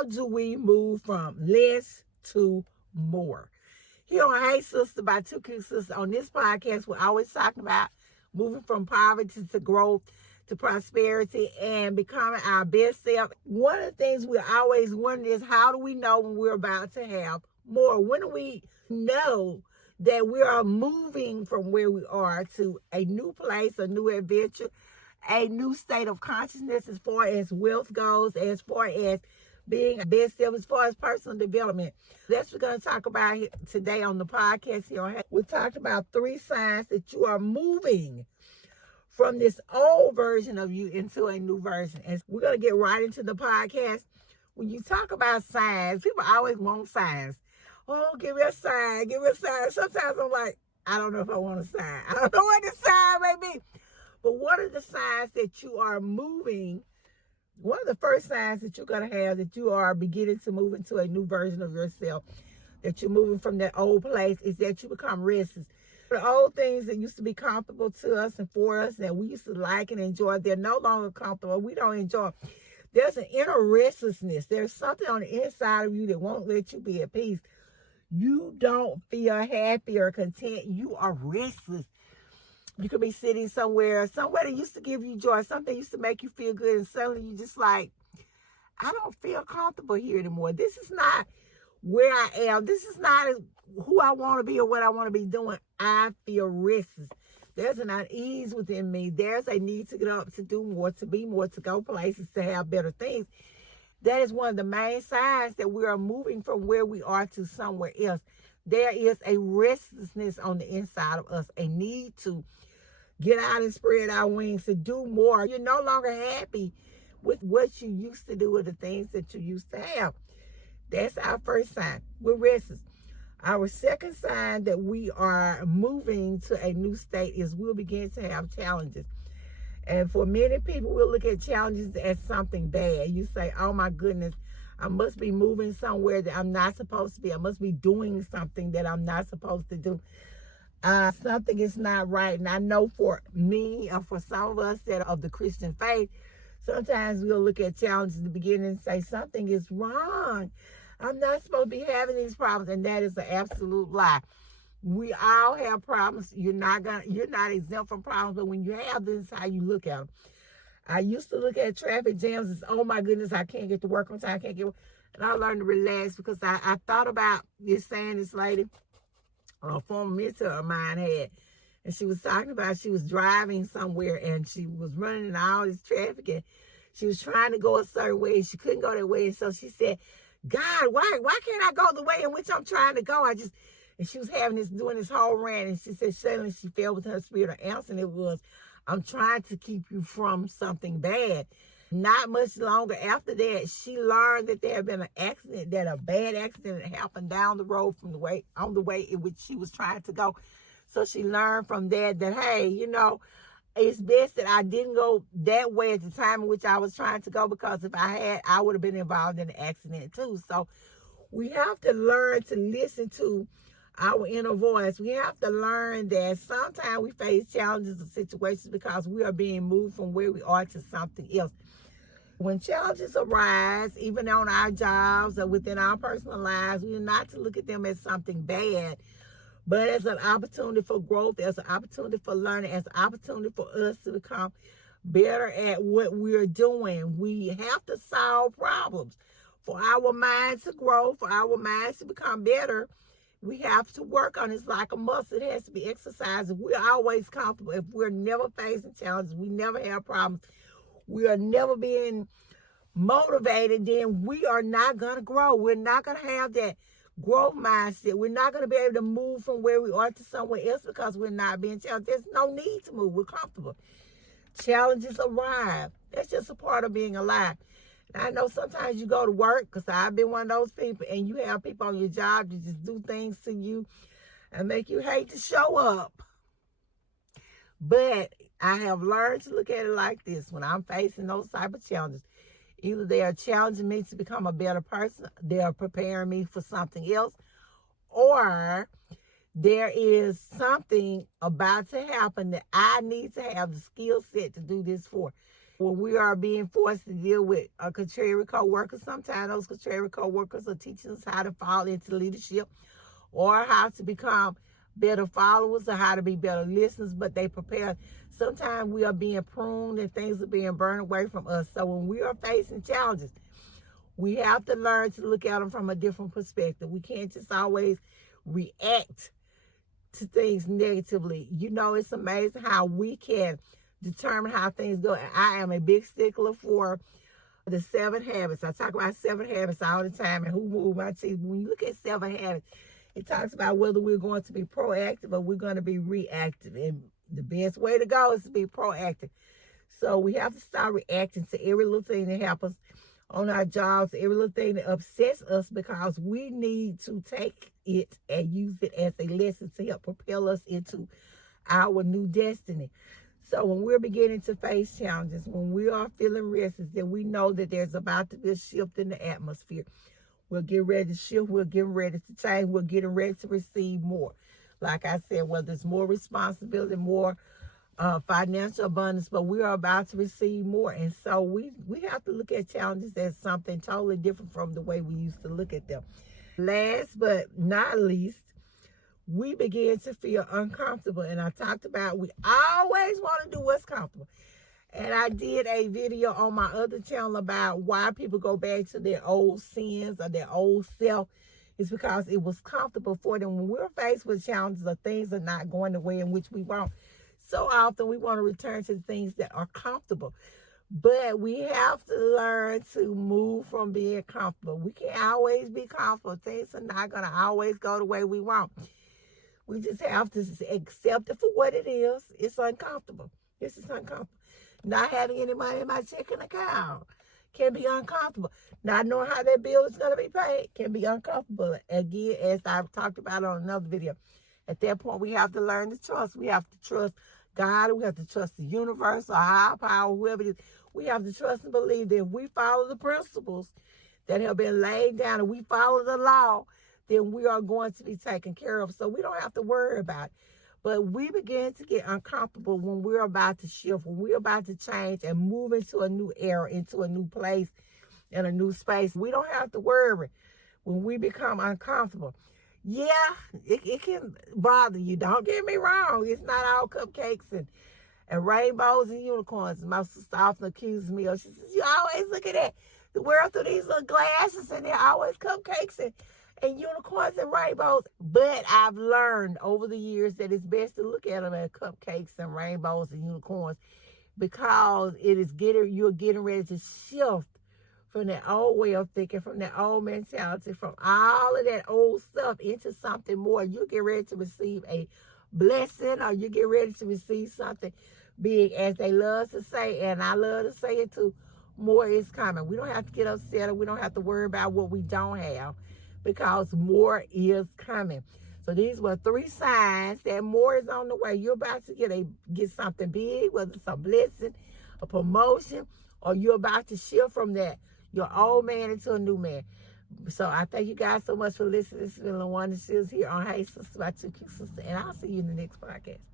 how do we move from less to more? Here on Hey Sister by Two Cute Sisters, on this podcast, we're always talking about moving from poverty to growth to prosperity and becoming our best self. One of the things we always wonder is, how do we know when we're about to have more? When do we know that we are moving from where we are to a new place, a new adventure, a new state of consciousness as far as wealth goes, as far as being a best self, as far as personal development? That's what we're going to talk about today on the podcast here. We talked about 3 signs that you are moving from this old version of you into a new version. And we're going to get right into the podcast. When you talk about signs, people always want signs. Oh, give me a sign, give me a sign. Sometimes I'm like, I don't know if I want a sign. I don't know what the sign may be. But what are the signs that you are moving? One of the first signs that you're going to have that you are beginning to move into a new version of yourself, that you're moving from that old place, is that you become restless. The old things that used to be comfortable to us and for us, that we used to like and enjoy, they're no longer comfortable. We don't enjoy. There's an inner restlessness. There's something on the inside of you that won't let you be at peace. You don't feel happy or content. You are restless. You could be sitting somewhere that used to give you joy, something used to make you feel good, and suddenly you just like, I don't feel comfortable here anymore. This is not where I am. This is not who I want to be or what I want to be doing. I feel restless. There's an unease within me. There's a need to get up, to do more, to be more, to go places, to have better things. That is one of the main signs that we are moving from where we are to somewhere else. There is a restlessness on the inside of us, a need to get out and spread our wings, to do more. You're no longer happy with what you used to do or the things that you used to have. That's our first sign. We're restless. Our second sign that we are moving to a new state is we'll begin to have challenges. And for many people, we'll look at challenges as something bad. You say, oh my goodness, I must be moving somewhere that I'm not supposed to be. I must be doing something that I'm not supposed to do. Something is not right. And I know for me, or for some of us that are of the Christian faith, sometimes we'll look at challenges in the beginning and say, something is wrong. I'm not supposed to be having these problems. And that is an absolute lie. We all have problems. You're not exempt from problems, but when you have this, is how you look at them. I used to look at traffic jams as, oh my goodness, I can't get to work on time, I can't get work. And I learned to relax, because I thought about this saying this lady, a former mentor of mine had, and she was talking about, she was driving somewhere and she was running in all this traffic, and she was trying to go a certain way and she couldn't go that way. And so she said, God, why can't I go the way in which I'm trying to go? And she was doing this whole rant, and she said suddenly she felt with her spirit, her answer, and it was, I'm trying to keep you from something bad. Not much longer after that, she learned that there had been an accident, that a bad accident had happened down the road on the way in which she was trying to go. So she learned from that, hey, it's best that I didn't go that way at the time in which I was trying to go, because if I had, I would have been involved in the accident too. So we have to learn to listen to our inner voice. We have to learn that sometimes we face challenges or situations because we are being moved from where we are to something else. When challenges arise, even on our jobs or within our personal lives, we are not to look at them as something bad, but as an opportunity for growth, as an opportunity for learning, as an opportunity for us to become better at what we're doing. We have to solve problems. For our minds to grow, for our minds to become better, we have to work on it. It's like a muscle. It has to be exercised. If we're always comfortable, if we're never facing challenges, we never have problems, we are never being motivated, then we are not going to grow. We're not going to have that growth mindset. We're not going to be able to move from where we are to somewhere else because we're not being challenged. There's no need to move. We're comfortable. Challenges arrive. That's just a part of being alive. And I know sometimes you go to work, because I've been one of those people, and you have people on your job that just do things to you and make you hate to show up. But I have learned to look at it like this. When I'm facing those type of challenges, either they are challenging me to become a better person, they are preparing me for something else, or there is something about to happen that I need to have the skill set to do this for. When we are being forced to deal with a contrary co-workers, sometimes those contrary co-workers are teaching us how to fall into leadership or how to become better followers or how to be better listeners, but they prepare. Sometimes we are being pruned and things are being burned away from us. So when we are facing challenges, we have to learn to look at them from a different perspective. We can't just always react to things negatively. You know, it's amazing how we can determine how things go. And I am a big stickler for the 7 habits. I talk about 7 habits all the time and who moved my teeth. When you look at 7 habits, it talks about whether we're going to be proactive or we're going to be reactive. And the best way to go is to be proactive. So we have to start reacting to every little thing that happens on our jobs, every little thing that upsets us, because we need to take it and use it as a lesson to help propel us into our new destiny. So when we're beginning to face challenges, when we are feeling restless, then we know that there's about to be a shift in the atmosphere. We're getting ready to shift. We're getting ready to change. We're getting ready to receive more. Like I said, whether it's more responsibility, more financial abundance, but we are about to receive more. And so we have to look at challenges as something totally different from the way we used to look at them. Last but not least, we begin to feel uncomfortable. And I talked about we always want to do what's comfortable. And I did a video on my other channel about why people go back to their old sins or their old self. It's because it was comfortable for them. When we're faced with challenges or things are not going the way in which we want, so often we want to return to things that are comfortable. But we have to learn to move from being comfortable. We can't always be comfortable. Things are not going to always go the way we want. We just have to accept it for what it is. It's uncomfortable. This is uncomfortable. Not having any money in my checking account can be uncomfortable. Not knowing how that bill is going to be paid can be uncomfortable. Again, as I've talked about on another video, at that point, we have to learn to trust. We have to trust God. We have to trust the universe or higher power, whoever it is. We have to trust and believe that if we follow the principles that have been laid down and we follow the law, then we are going to be taken care of. So we don't have to worry about it. But we begin to get uncomfortable when we're about to shift, when we're about to change and move into a new era, into a new place, in a new space. We don't have to worry when we become uncomfortable. Yeah, it can bother you. Don't get me wrong. It's not all cupcakes and rainbows and unicorns. My sister often accuses me of, she says, you always look at the world through these little glasses and they're always cupcakes and unicorns and rainbows. But I've learned over the years that it's best to look at them as cupcakes and rainbows and unicorns, because you're getting ready to shift from that old way of thinking, from that old mentality, from all of that old stuff into something more. You get ready to receive a blessing, or you get ready to receive something big, as they love to say, and I love to say it too, more is coming. We don't have to get upset, or we don't have to worry about what we don't have, because more is coming. So these were 3 signs that more is on the way. You're about to get something big, whether it's a blessing, a promotion, or you're about to shift from your old man into a new man. So I thank you guys so much for listening. This has been LaWanda Shields here on Hey Sista by 2Q Sista, and I'll see you in the next podcast.